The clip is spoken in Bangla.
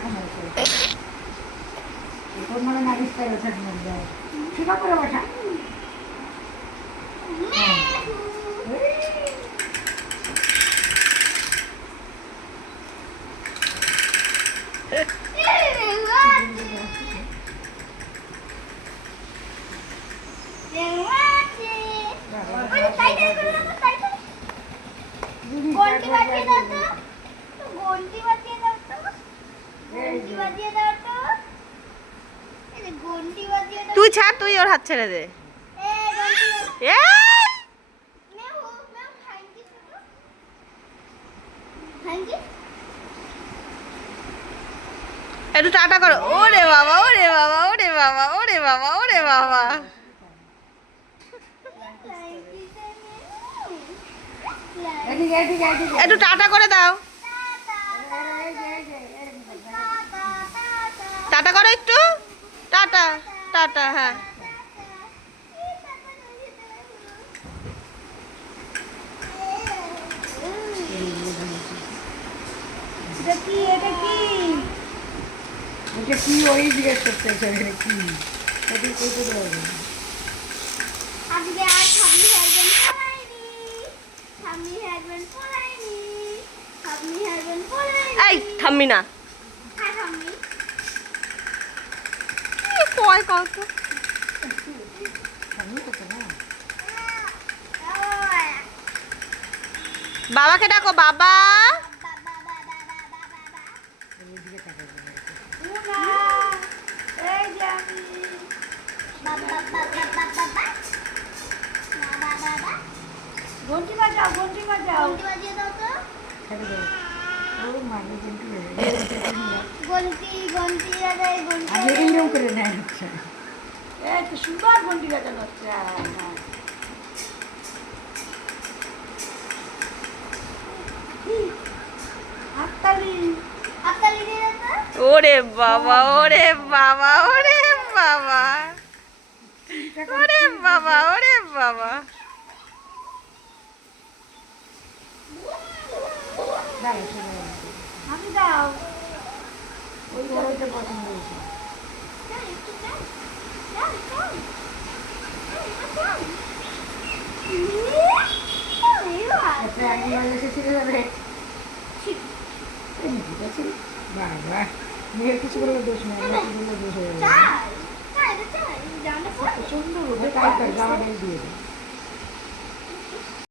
এখন তোর মনে না বিস্তার ঠিক করে বসা। তুই ছাড়, তুই ওর হাত ছেড়ে দে। একটু টাটা করো। ওরে বাবা, ওরে বাবা, ওরে বাবা, ওরে বাবা, ওরে বাবা। একটু টাটা করে দাও। টাটা করো একটু। Tata tata. হ্যাঁ, এটা কি ওই জিজ্ঞেস করতেছে কি আজকে আর ঠাম্মি হাজবেন্ড পড়ায়নি, ঠাম্মি হাজবেন্ড পড়ায়নি, ঠাম্মি হাজবেন্ড পড়ায়নি। এই থামবি না। হ্যাঁ ঠাম্মি কয় কত বাবাকে ডাকো। বাবা, ঘন্টি বাজাও, ঘন্টি বাজাও। ঘন্টি বাজিয়ে দাও তো। ঘন্টি ঘন্টি বাজাই, ঘন্টি আমি এইরকম করে নেয় হচ্ছে এই তো সুন্দর ঘন্টি বাজানো হচ্ছে। হাততালি হাততালি দিয়ে দাও তো। ওরে বাবা, ওরে বাবা, ওরে বাবা, ওরে বাবা, ওরে বাবা। আমি দাও ওই ওইটা পছন্দ হয়েছে। দাও, একটু দাও। দাও, দাও। দাও, একটা একদিন এসে ছিঁড়ে যাবে। ঠিক আছে বাবা, মেয়ের কিছু করলে দোষ নেই, আমার কিছু করলে দোষ হয়ে যাবে। চাই, চাই, চাই। জানো তো? প্রচন্ড রোদে তাই জামাটাই দিয়ে দেয়।